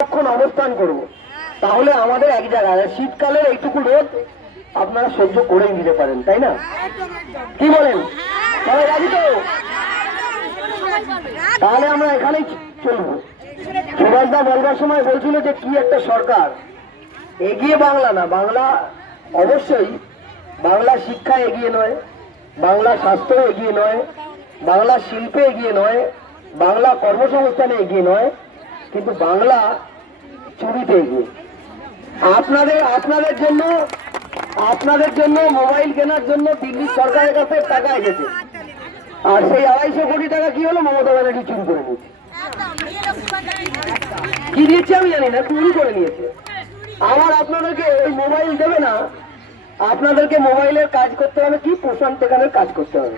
কতক্ষণ অবস্থান করব? তাহলে আমাদের এক জায়গায় শীতকালের এইটুকু রোদ আপনারা সহ্য করেই নিতে পারেন, তাই না? কি বলেন? তাহলে আমরা এখানেই চলবো। সুভাষদা বলবার সময় বলছিল যে, কি একটা সরকার? এগিয়ে বাংলা না, বাংলা অবশ্যই বাংলা শিক্ষা এগিয়ে নয়, বাংলা স্বাস্থ্য এগিয়ে নয়, বাংলা শিল্পে এগিয়ে নয়, বাংলা কর্মসংস্থানে এগিয়ে নয় কিন্তু বাংলা চুরিতে এগিয়ে আপনাদের আপনাদের জন্য আপনাদের জন্য মোবাইল কেনার জন্য দিল্লি সরকারের কাছে টাকা এসেছে। আর সেই আড়াইশো কোটি টাকা কি হলো? মমতা ব্যানার্জি চুরি করে নিয়েছে। কি দিয়েছে আমি জানি না, চুরি করে নিয়েছে। আমার আপনাদেরকে ওই মোবাইল দেবে না, আপনাদেরকে মোবাইলের কাজ করতে হবে কি? পোষণ টেকানোর কাজ করতে হবে।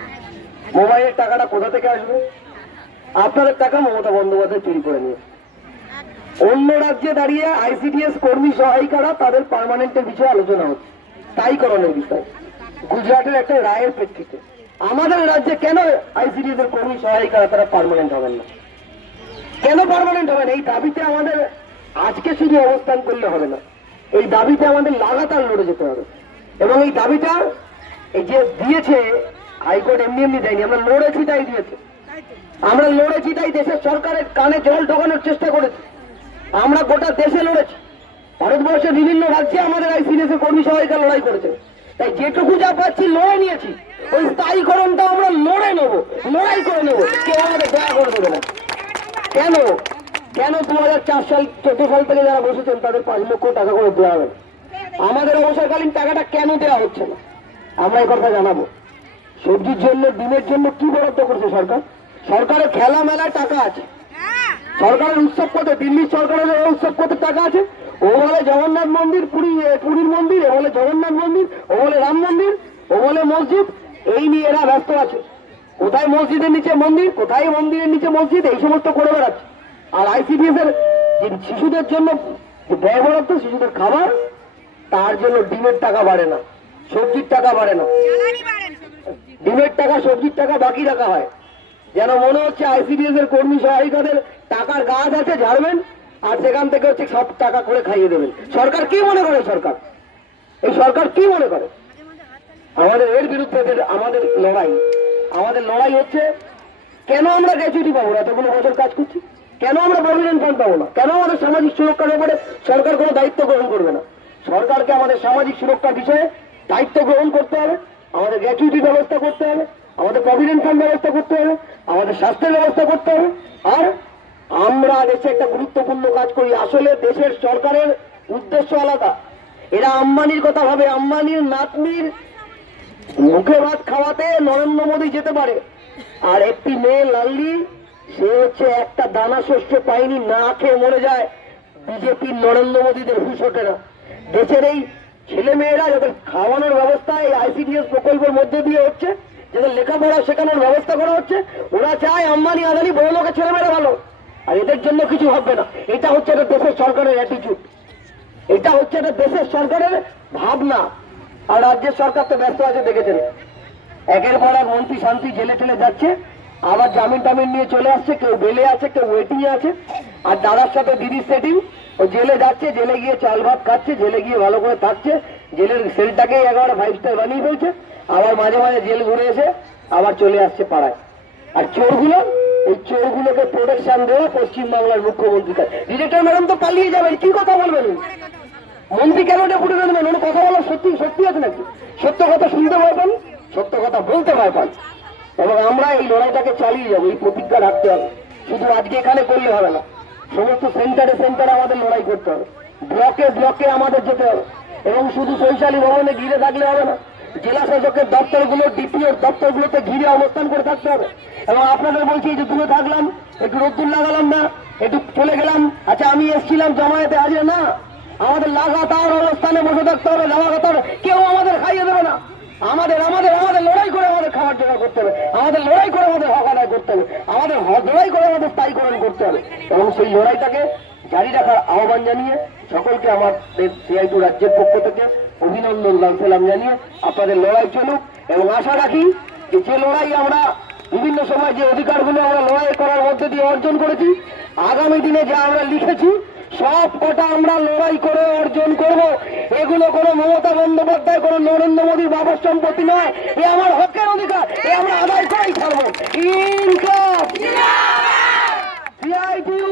মোবাইলের টাকাটা কোথা থেকে আসবে? আপনাদের টাকা মমতা বন্দ্যোপাধ্যায় চুরি করে নিয়েছে। অন্য রাজ্যে দাঁড়িয়ে আইসিডিএস কর্মী সহায়িকারা তাদের পার্মানেন্টের বিষয়ে আলোচনা হচ্ছে। স্থায়ীকরণের বিষয়। গুজরাটের একটা রায়ের প্রেক্ষিতে। আমাদের রাজ্যে কেন আইসিডিএস এর কর্মী সহায়িকারা তারা পার্মানেন্ট হবেন না? কেন পার্মানেন্ট হবেন? এই দাবিতে আমাদের আজকে শুধু অবস্থান করলে হবে না। এই দাবিতে আমাদের লাগাতার লড়ে যেতে হবে। এবং এই দাবিটা এই যে দিয়েছে, হাইকোর্ট এমনি এমনি দেয়নি। আমরা লড়েছি, তাই দিয়েছে। আমরা লড়েছি তাই দেশের সরকারের কানে জল ঢোকানোর চেষ্টা করেছি। আমরা গোটা দেশে লড়েছি। ভারতবর্ষের বিভিন্ন রাজ্যে আমাদের আইসিডিএস এর কর্মী সহায়িকা লড়াই করেছে। তাই যেটুকু যা পাচ্ছি লড়ে নিয়েছি। ওই স্থায়ীকরণটা আমরা লড়ে নেব, লড়াই করে নেব। কেউ আমাদের দয়া করে দেবে না। কেন? কেন দু হাজার চার সাল, চোদ্দ সাল থেকে যারা বসেছেন, তাদের পাঁচ লক্ষ টাকা করে দেওয়া হবে? আমাদের অবসরকালীন টাকাটা কেন দেওয়া হচ্ছে না? আমরা এই কথা জানাব। সবজির জন্য, ডিমের জন্য কি বরাদ্দ করছে সরকার? সরকারের খেলা মেলায় টাকা আছে। সরকারের উৎসব কত দিল্লির সরকারের উৎসব কত টাকা আছে ও বলে জগন্নাথ মন্দির পুরী পুরীর মন্দির ও বলে জগন্নাথ মন্দির ও বলে রাম মন্দির ও বলে মসজিদ এই নিয়ে এরা ব্যস্ত আছে। কোথায় মসজিদের নিচে মন্দির কোথায় মন্দিরের নিচে মসজিদ এই সমস্ত করে বেড়াচ্ছে। আর আইসিডিএস এর শিশুদের জন্য ব্যয় বরাদ্দ শিশুদের খাবার তার জন্য ডিমের টাকা বাড়ে না সবজির টাকা বাড়ে না। ডিমের টাকা সবজির টাকা বাকি রাখা হয়। যেন মনে হচ্ছে আইসিডিএস এর কর্মী সহায়িকাদের টাকার গাছ আছে ঝাড়বেন, আর সেখান থেকে হচ্ছে সব টাকা করে খাইয়ে দেবেন। সরকার কি মনে করে সরকার? এই সরকার কি মনে করে? আমাদের এর বিরুদ্ধে আমাদের লড়াই আমাদের লড়াই হচ্ছে, কেন আমরা গ্র্যাচুইটি পাবো না? এতগুলো বছর কাজ করছি? কেন আমরা প্রভিডেন্ট ফান্ড পাবো না? কেন আমাদের সামাজিক সুরক্ষার ব্যাপারে সরকার কোনো দায়িত্ব গ্রহণ করবে না? সরকারকে আমাদের সামাজিক সুরক্ষার বিষয়ে দায়িত্ব গ্রহণ করতে হবে, আমাদের গ্র্যাচুইটি ব্যবস্থা করতে হবে আমাদের প্রভিডেন্ট ফান্ড ব্যবস্থা করতে হবে, আমাদের স্বাস্থ্যের ব্যবস্থা করতে হবে। আর আমরা দেশে একটা গুরুত্বপূর্ণ কাজ করি, আসলে দেশের সরকারের উদ্দেশ্য আলাদা। এরা আম্বানির কথা ভাবে, আম্বানির নাতনির মুখে ভাত খাওয়াতে নরেন্দ্র মোদী যেতে পারে। আর একটি মেয়ে লাল্লি, সে হচ্ছে একটা দানা শস্য পায়নি, না খেয়ে মরে যায়। বিজেপির নরেন্দ্র মোদীদের হুশ ওঠে না। দেশের এই ছেলে মেয়েরা যাদের খাওয়ানোর ব্যবস্থা এই আইসিডিএস প্রকল্পের মধ্যে দিয়ে হচ্ছে যাদের লেখাপড়া শেখানোর ব্যবস্থা করা হচ্ছে, ওরা চায় আম্বানি আদানি বড় লোকের ছেলেমেয়েরা ভালো। আর এদের জন্য কিছু হবে না। এটা হচ্ছে একটা দেশের সরকারের অ্যাটিচিউড এটা হচ্ছে একটা দেশের সরকারের ভাবনা। আর রাজ্যের সরকার তো ব্যস্ত আছে, দেখেছেন? একের পর এক মন্ত্রী শান্তি জেলে টেলে যাচ্ছে, আবার জামিন টামিন নিয়ে চলে আসছে, কেউ বেলে আছে, কেউ ওয়েটিং আছে। আর দাদার সাথে দিদির সেটিং ও জেলে যাচ্ছে, জেলে গিয়ে চাল ভাত খাচ্ছে, জেলে গিয়ে ভালো করে থাকছে, জেলের সেলটাকেই একেবারে ফাইভ স্টার বানিয়ে ফেলছে। আবার মাঝে মাঝে জেল ঘুরে এসে আবার চলে আসছে পাড়ায়। আর চোরগুলো, এই চোরগুলোকে প্রোটেকশন দেওয়া পশ্চিমবাংলার মুখ্যমন্ত্রী কাজ ডিরেক্টর ম্যাডাম তো পালিয়ে যাবেন, কি কথা বলবেন? মন্ত্রী কেন ডেপুটি দেবেন? ওর কথা বলা সত্যি সত্যি আছে নাকি? সত্য কথা শুনতে ভয় পান? সত্য কথা বলতে ভয় পান? এবং আমরা এই লড়াইটাকে চালিয়ে যাব, এই প্রতিজ্ঞা রাখতে হবে। শুধু আজকে এখানে করলে হবে না, সমস্ত সেন্টারে সেন্টারে আমাদের লড়াই করতে হবে। ব্লকে ব্লকে আমাদের যেতে হবে। এবং শুধু শৈশালী ভবনে ঘিরে থাকলে হবে না। জেলা শাসকের দপ্তরগুলো ডিপিওর দপ্তরগুলোতে ঘিরে অবস্থান করে থাকতে হবে। এবং আপনাদের বলছি যে দূরে থাকলাম, একটু রোদ্দুর লাগালাম না, একটু চলে গেলাম। আচ্ছা আমি এসেছিলাম জমায়েতে আজকে না, আমাদের লাগাতার অবস্থানে বসে থাকতে হবে, লাগাতার। কেউ আমাদের খাইয়ে দেবে না। আমাদের আমাদের আমাদের লড়াই করে আমাদের খাবার জোগাড় করতে হবে। আমাদের লড়াই করে আমাদের হক আদায় করতে হবে। আমাদের লড়াই করে আমাদের স্থায়ীকরণ করতে হবে। এবং সেই লড়াইটাকে জারি রাখার আহ্বান জানিয়ে সকলকে আমাদের সিআইটু রাজ্যের পক্ষ থেকে অভিনন্দন লাল জানিয়ে আপনাদের লড়াই চলুক এবং আশা রাখি যে যে লড়াই আমরা বিভিন্ন সময় যে অধিকারগুলো আমরা লড়াই করার মধ্যে দিয়ে অর্জন করেছি আগামী দিনে যা আমরা লিখেছি সব কটা আমরা লড়াই করে অর্জন করব। এগুলো কোনো মমতা বন্দ্যোপাধ্যায় কোনো নরেন্দ্র মোদীর বাবর সম্পত্তি নয়। এ আমার হকের অধিকার এ আমরা আদায় করেই ছাড়বো। ইনকাম! সিআইটিউ